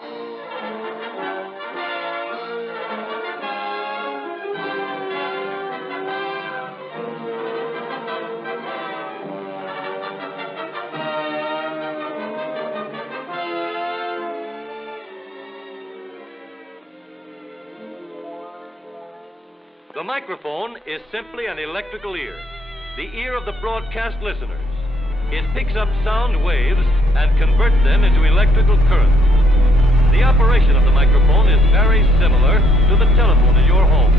The microphone is simply an electrical ear, the ear of the broadcast listeners. It picks up sound waves and converts them into electrical current. The operation of the microphone is very similar to the telephone in your home.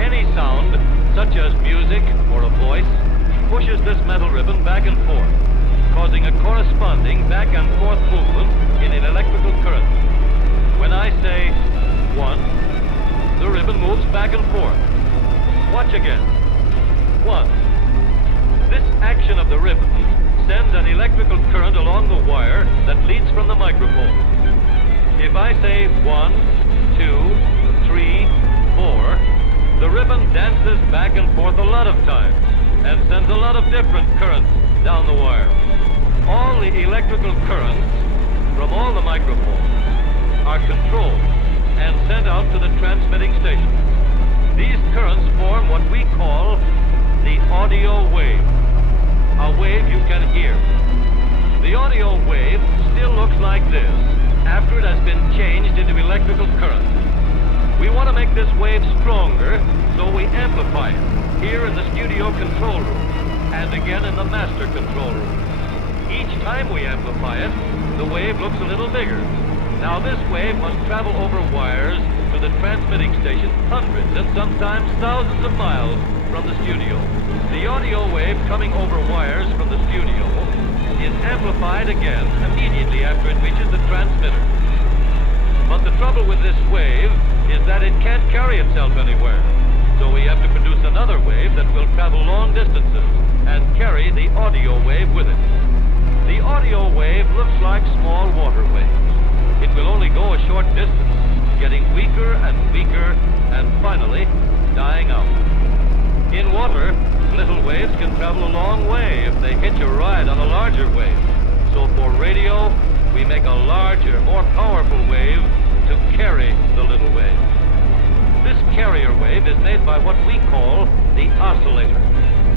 Any sound, such as music or a voice, pushes this metal ribbon back and forth, causing a corresponding back and forth movement in an electrical current. When I say 1, the ribbon moves back and forth. Watch again. 1. This action of the ribbon sends an electrical current along the wire that leads from the microphone. If I say 1, 2, 3, 4, the ribbon dances back and forth a lot of times and sends a lot of different currents down the wire. All the electrical currents from all the microphones are controlled and sent out to the transmitting station. These currents form what we call the audio wave, a wave you can hear. The audio wave still looks like this after it has been changed into electrical current. We want to make this wave stronger, so we amplify it here in the studio control room and again in the master control room. Each time we amplify it, the wave looks a little bigger. Now this wave must travel over wires to the transmitting station hundreds and sometimes thousands of miles from the studio. The audio wave coming over wires from the studio is amplified again immediately after it reaches the transmitter. But the trouble with this wave is that it can't carry itself anywhere. So we have to produce another wave that will travel long distances and carry the audio wave with it. The audio wave looks like small water waves. It will only go a short distance, getting weaker and weaker, and finally dying out. In water, little waves can travel a long way if they hitch a ride on a larger wave. So for radio, we make a larger, more powerful wave to carry the little wave. This carrier wave is made by what we call the oscillator.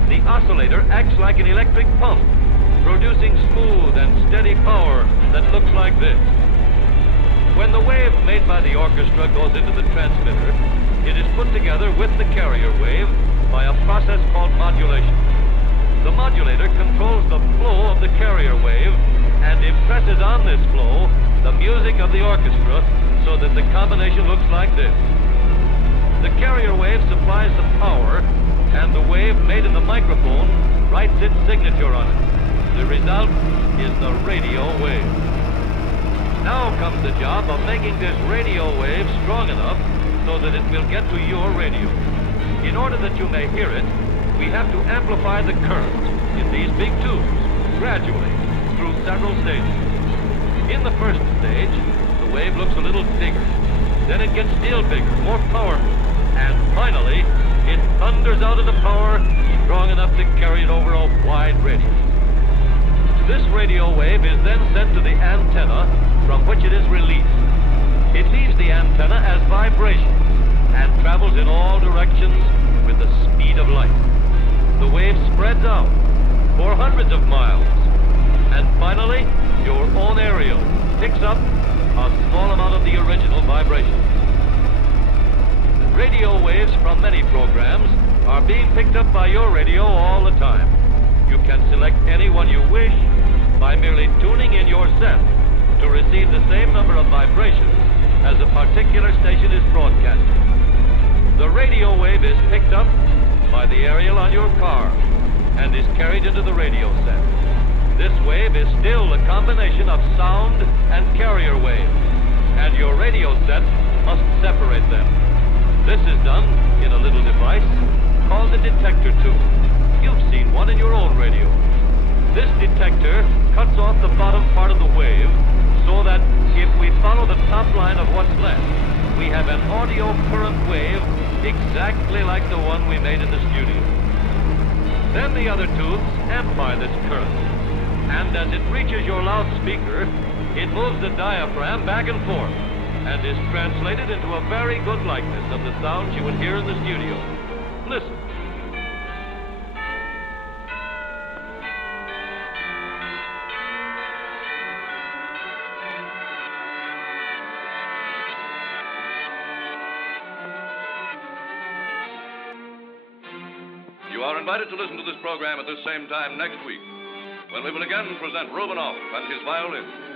The oscillator acts like an electric pump, producing smooth and steady power that looks like this. When the wave made by the orchestra goes into the transmitter, it is put together with the carrier wave by a process called modulation. The modulator controls the flow of the carrier wave and impresses on this flow the music of the orchestra so that the combination looks like this. The carrier wave supplies the power, and the wave made in the microphone writes its signature on it. The result is the radio wave. Now comes the job of making this radio wave strong enough so that it will get to your radio. In order that you may hear it, we have to amplify the current in these big tubes, gradually, through several stages. In the first stage, the wave looks a little bigger. Then it gets still bigger, more powerful. And finally, it thunders out of the power strong enough to carry it over a wide radius. This radio wave is then sent to the antenna from which it is released. It leaves the antenna as vibrations and travels in all directions with the speed of light. The wave spreads out for hundreds of miles, and finally, your own aerial picks up a small amount of the original vibration. Radio waves from many programs are being picked up by your radio all the time. You can select any one you wish by merely tuning in your set to receive the same number of vibrations as a particular station is broadcasting. The radio wave is picked up by the aerial on your car and is carried into the radio set. This wave is still a combination of sound and carrier waves, and your radio set must separate them. This is done in a little device called a detector tube. You've seen one in your own radio. This detector cuts off the bottom part of the wave so that if we follow the top line of what's left, we have an audio current wave exactly like the one we made in the studio. Then the other tubes amplify this current, and as it reaches your loudspeaker, It moves the diaphragm back and forth and is translated into a very good likeness of the sound you would hear in the studio. Listen. You are invited to listen to this program at this same time next week, when we will again present Rubinoff and his violin.